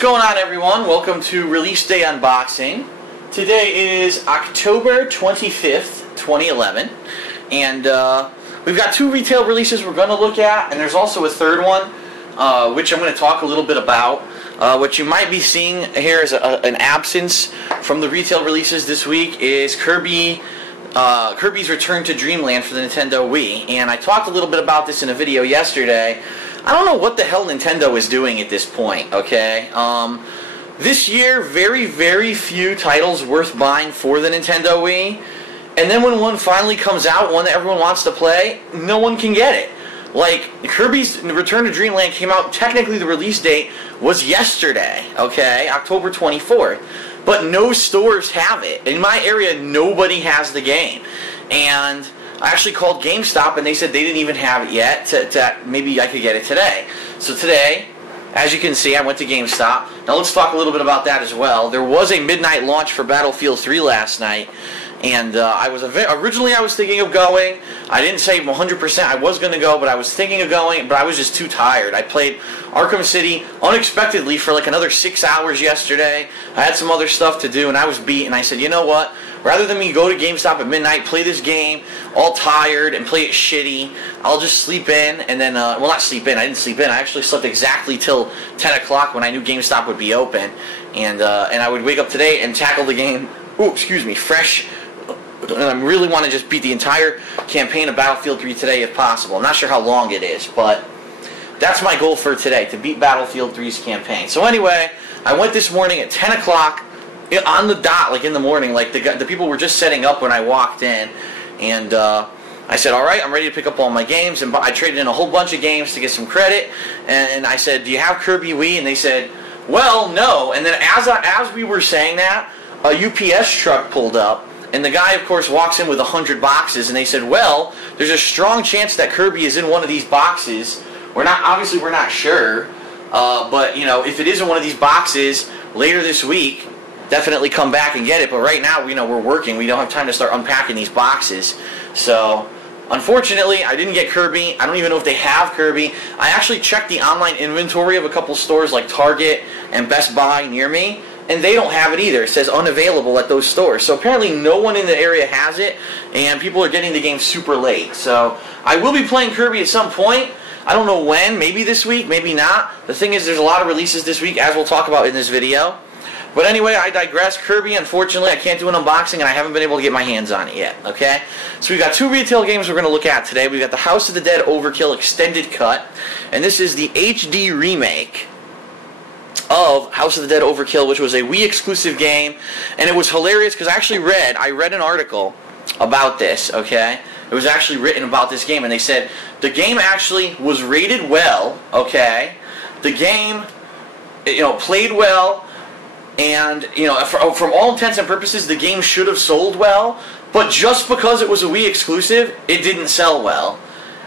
going on, everyone? Welcome to Release Day Unboxing. Today is October 25th, 2011, and we've got two retail releases we're going to look at, and there's also a third one, which I'm going to talk a little bit about. What you might be seeing here is an absence from the retail releases this week is Kirby's return to Dreamland for the Nintendo Wii, and I talked a little bit about this in a video yesterday. I don't know what the hell Nintendo is doing at this point, okay? This year, very few titles worth buying for the Nintendo Wii, and then when one finally comes out, one that everyone wants to play, no one can get it. Like, Kirby's Return to Dreamland came out, technically the release date was yesterday, okay, October 24th, but no stores have it. In my area, nobody has the game, and I actually called GameStop and they said they didn't even have it yet, to maybe I could get it today. So today, as you can see, I went to GameStop. Now let's talk a little bit about that as well. There was a midnight launch for Battlefield 3 last night, and originally I was thinking of going. I didn't say 100% I was going to go, but I was thinking of going, but I was just too tired. I played Arkham City unexpectedly for like another 6 hours yesterday. I had some other stuff to do, and I was beat, and I said, you know what? Rather than me go to GameStop at midnight, play this game, all tired, and play it shitty, I'll just sleep in, and then, well, not sleep in, I didn't sleep in, I actually slept exactly till 10 o'clock when I knew GameStop would be open, and I would wake up today and tackle the game, fresh, and I really want to just beat the entire campaign of Battlefield 3 today if possible. I'm not sure how long it is, but that's my goal for today, to beat Battlefield 3's campaign. So anyway, I went this morning at 10 o'clock, on the dot, like in the morning, like the people were just setting up when I walked in, and I said, all right, I'm ready to pick up all my games, and I traded in a whole bunch of games to get some credit, and I said, do you have Kirby Wii? And they said, well, no. And then as we were saying that, a UPS truck pulled up, and the guy, of course, walks in with 100 boxes, and they said, well, there's a strong chance that Kirby is in one of these boxes. Obviously we're not sure, but, you know, if it is in one of these boxes later this week, definitely come back and get it. But right now, you know, we're working. We don't have time to start unpacking these boxes. So, unfortunately, I didn't get Kirby. I don't even know if they have Kirby. I actually checked the online inventory of a couple stores like Target and Best Buy near me, and they don't have it either. It says unavailable at those stores. So apparently no one in the area has it, and people are getting the game super late. So I will be playing Kirby at some point. I don't know when. Maybe this week, maybe not. The thing is, there's a lot of releases this week, as we'll talk about in this video. But anyway, I digress. Kirby, unfortunately, I can't do an unboxing, and I haven't been able to get my hands on it yet, okay? So we've got two retail games we're going to look at today. We've got the House of the Dead Overkill Extended Cut, and this is the HD remake of House of the Dead Overkill, which was a Wii exclusive game, and it was hilarious because I read an article about this, okay? It was actually written about this game, and they said the game actually was rated well, okay? The game, you know, played well, and, you know, from all intents and purposes, the game should have sold well, but just because it was a Wii exclusive, it didn't sell well.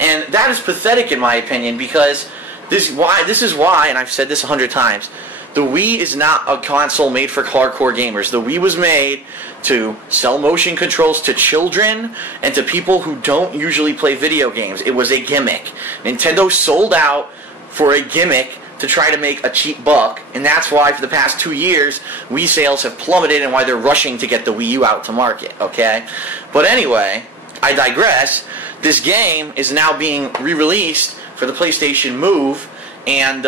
And that is pathetic in my opinion, because this is why, and I've said this 100 times, the Wii is not a console made for hardcore gamers. The Wii was made to sell motion controls to children and to people who don't usually play video games. It was a gimmick. Nintendo sold out for a gimmick to try to make a cheap buck, and that's why for the past 2 years Wii sales have plummeted and why they're rushing to get the Wii U out to market, okay? But anyway, I digress. This game is now being re-released for the PlayStation Move, and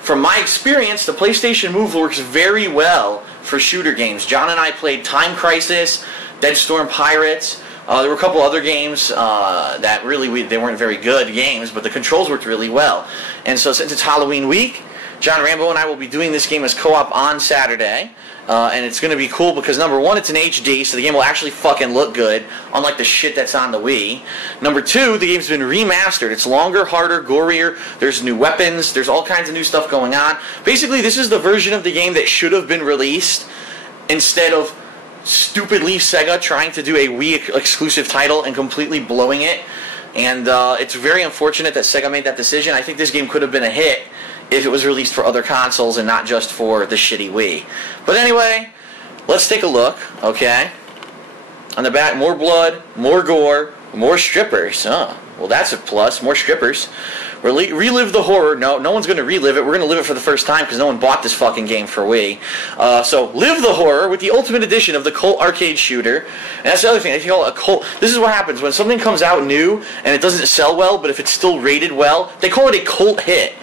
from my experience, the PlayStation Move works very well for shooter games. John and I played Time Crisis, Dead Storm Pirates. There were a couple other games that really, they weren't very good games, but the controls worked really well. And so since it's Halloween week, John Rambo and I will be doing this game as co-op on Saturday. And it's going to be cool because, number one, it's in HD, so the game will actually fucking look good, unlike the shit that's on the Wii. Number two, the game's been remastered. It's longer, harder, gorier. There's new weapons. There's all kinds of new stuff going on. Basically, this is the version of the game that should have been released instead of stupidly Sega trying to do a Wii exclusive title and completely blowing it, and it's very unfortunate that Sega made that decision. I think this game could have been a hit if it was released for other consoles and not just for the shitty Wii. But anyway, let's take a look, okay? On the back, more blood, more gore, More strippers. Huh. Well, that's a plus. More strippers. Relive the horror. No one's going to relive it. We're going to live it for the first time because no one bought this fucking game for Wii. So, live the horror with the Ultimate Edition of the Cult Arcade Shooter. And that's the other thing. They call it a cult. This is what happens when something comes out new and it doesn't sell well, but if it's still rated well, they call it a cult hit.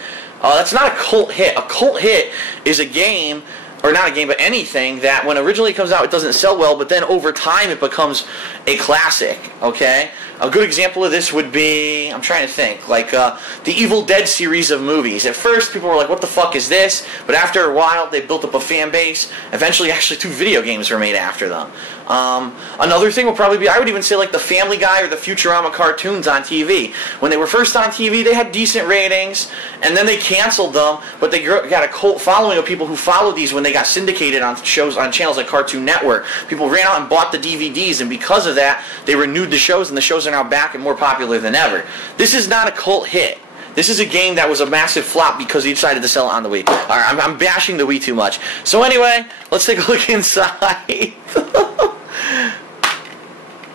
That's not a cult hit. A cult hit is a game, or not a game, but anything that when originally it comes out, it doesn't sell well, but then over time it becomes a classic, okay? A good example of this would be, I'm trying to think, like the Evil Dead series of movies. At first, people were like, what the fuck is this? But after a while, they built up a fan base. Eventually, actually, 2 video games were made after them. Another thing will probably be, I would even say, like the Family Guy or the Futurama cartoons on TV. When they were first on TV, they had decent ratings, and then they canceled them, but they got a cult following of people who followed these when they got syndicated on shows, on channels like Cartoon Network. People ran out and bought the DVDs, and because of that, they renewed the shows, and the shows are now back and more popular than ever. This is not a cult hit. This is a game that was a massive flop because he decided to sell it on the Wii. Alright, I'm bashing the Wii too much. So anyway, let's take a look inside.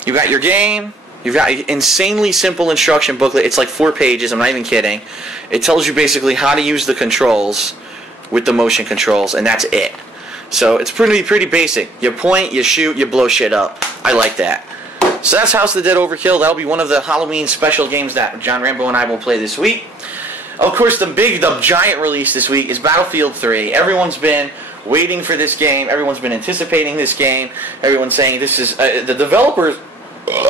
You've got your game. You've got an insanely simple instruction booklet. It's like 4 pages, I'm not even kidding. It tells you basically how to use the controls with the motion controls, and that's it. So it's pretty basic. You point, you shoot, you blow shit up. I like that. So that's House of the Dead Overkill. That'll be one of the Halloween special games that John Rambo and I will play this week. Of course, the giant release this week is Battlefield 3. Everyone's been waiting for this game. Everyone's been anticipating this game. Everyone's saying this is... the developers...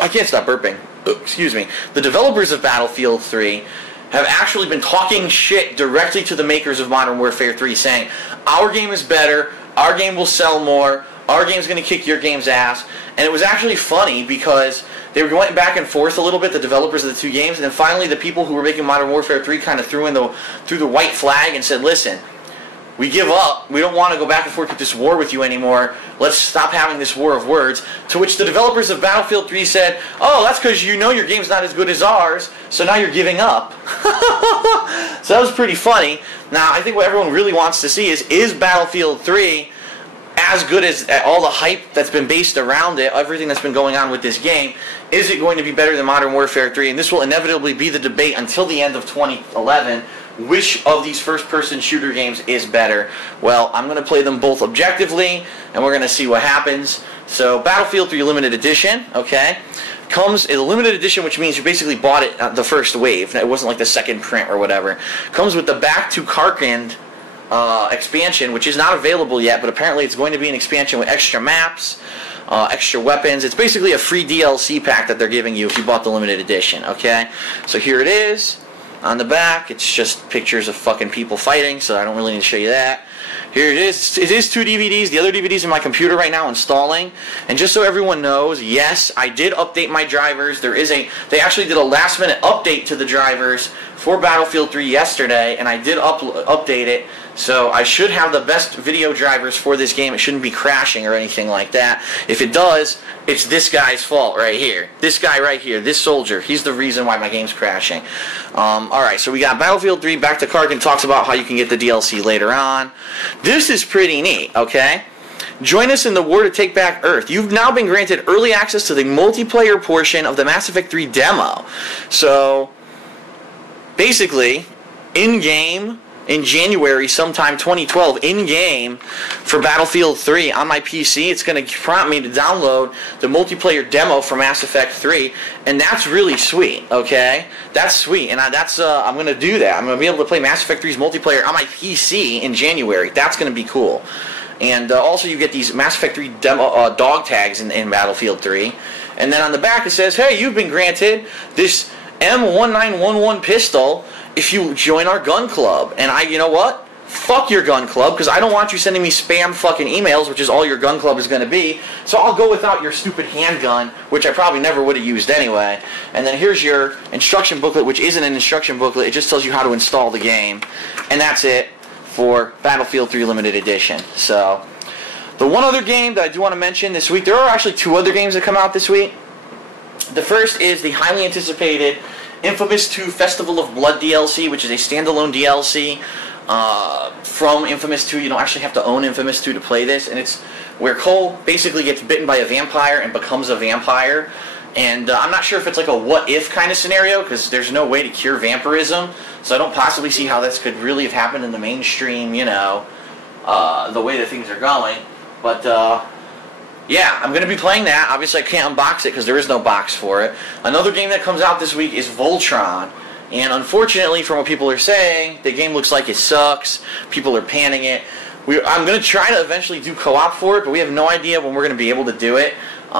I can't stop burping. Excuse me. The developers of Battlefield 3 have actually been talking shit directly to the makers of Modern Warfare 3, saying, our game is better, our game will sell more, our game's going to kick your game's ass. And it was actually funny because they were going back and forth a little bit, the developers of the 2 games, and then finally the people who were making Modern Warfare 3 kind of threw the white flag and said, listen, we give up. We don't want to go back and forth with this war with you anymore. Let's stop having this war of words. To which the developers of Battlefield 3 said, oh, that's because you know your game's not as good as ours, so now you're giving up. So that was pretty funny. Now, I think what everyone really wants to see is Battlefield 3 as good as all the hype that's been based around it, everything that's been going on with this game? Is it going to be better than Modern Warfare 3? And this will inevitably be the debate until the end of 2011. Which of these first-person shooter games is better? Well, I'm going to play them both objectively, and we're going to see what happens. So, Battlefield 3 Limited Edition, okay, comes in a limited edition, which means you basically bought it the first wave. It wasn't like the second print or whatever. Comes with the Back to Karkand expansion, which is not available yet, but apparently it's going to be an expansion with extra maps, extra weapons. It's basically a free DLC pack that they're giving you if you bought the limited edition, okay? So here it is. On the back, it's just pictures of fucking people fighting, so I don't really need to show you that. Here it is. It is 2 DVDs. The other DVD's in my computer right now installing. And just so everyone knows, yes, I did update my drivers. They actually did a last-minute update to the drivers for Battlefield 3 yesterday, and I did update it. So I should have the best video drivers for this game. It shouldn't be crashing or anything like that. If it does, it's this guy's fault right here. This guy right here, this soldier. He's the reason why my game's crashing. Alright, so we got Battlefield 3. Back to Karkand talks about how you can get the DLC later on. This is pretty neat, okay? Join us in the war to take back Earth. You've now been granted early access to the multiplayer portion of the Mass Effect 3 demo. So, basically, in-game, in January, sometime 2012, in-game for Battlefield 3 on my PC, it's going to prompt me to download the multiplayer demo for Mass Effect 3, and that's really sweet, okay? That's sweet, and I'm going to do that. I'm going to be able to play Mass Effect 3's multiplayer on my PC in January. That's going to be cool. And also you get these Mass Effect 3 demo, dog tags in Battlefield 3, and then on the back it says, hey, you've been granted this M1911 pistol if you join our gun club. And you know what? Fuck your gun club, because I don't want you sending me spam fucking emails, which is all your gun club is going to be. So I'll go without your stupid handgun, which I probably never would have used anyway. And then here's your instruction booklet, which isn't an instruction booklet. It just tells you how to install the game. And that's it for Battlefield 3 Limited Edition. So, the one other game that I do want to mention this week, there are actually 2 other games that come out this week. The first is the highly anticipated Infamous 2 Festival of Blood DLC, which is a standalone DLC from Infamous 2. You don't actually have to own Infamous 2 to play this, and it's where Cole basically gets bitten by a vampire and becomes a vampire, And I'm not sure if it's like a what-if kind of scenario, because there's no way to cure vampirism, so I don't possibly see how this could really have happened in the mainstream, you know, the way that things are going. But, yeah, I'm going to be playing that. Obviously, I can't unbox it because there is no box for it. Another game that comes out this week is Voltron. And unfortunately, from what people are saying, the game looks like it sucks. People are panning it. I'm going to try to eventually do co-op for it, but we have no idea when we're going to be able to do it.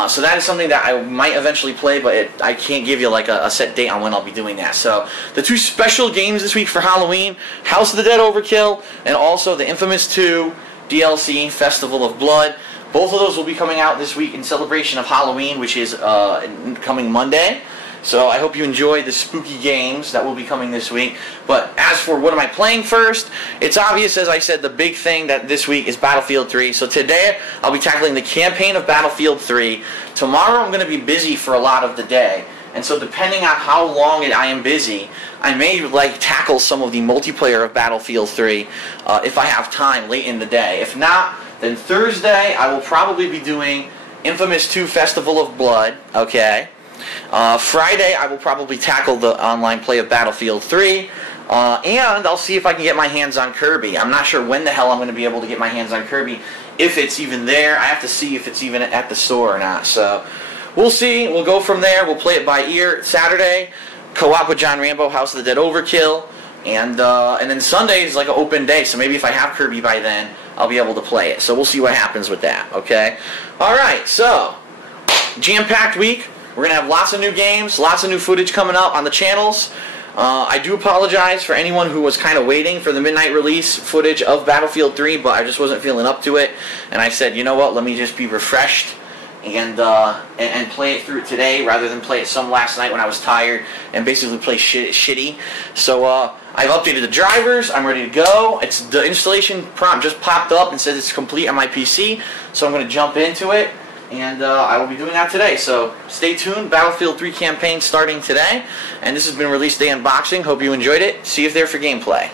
So that is something that I might eventually play, but I can't give you like a set date on when I'll be doing that. So the two special games this week for Halloween, House of the Dead Overkill, and also the Infamous 2 DLC, Festival of Blood. Both of those will be coming out this week in celebration of Halloween, which is coming Monday. So I hope you enjoy the spooky games that will be coming this week. But as for what am I playing first, it's obvious, as I said, the big thing that this week is Battlefield 3. So today I'll be tackling the campaign of Battlefield 3. Tomorrow I'm going to be busy for a lot of the day. And so depending on how long I am busy, I may tackle some of the multiplayer of Battlefield 3 if I have time late in the day. If not, then Thursday I will probably be doing Infamous 2 Festival of Blood, okay? Friday I will probably tackle the online play of Battlefield 3, and I'll see if I can get my hands on Kirby. I'm not sure when the hell I'm going to be able to get my hands on Kirby, if it's even there. I have to see if it's even at the store or not, so we'll see. We'll go from there. We'll play it by ear. Saturday, co-op with John Rambo, House of the Dead Overkill, and then Sunday is like an open day, so maybe if I have Kirby by then, I'll be able to play it. So we'll see what happens with that, okay? Alright, so, jam-packed week. We're going to have lots of new games, lots of new footage coming up on the channels. I do apologize for anyone who was kind of waiting for the midnight release footage of Battlefield 3, but I just wasn't feeling up to it. And I said, you know what, let me just be refreshed and play it through today rather than play it some last night when I was tired and basically play shitty. So I've updated the drivers. I'm ready to go. The installation prompt just popped up and says it's complete on my PC, so I'm going to jump into it. And I will be doing that today, so stay tuned. Battlefield 3 campaign starting today, and this has been Release Day Unboxing. Hope you enjoyed it. See you there for gameplay.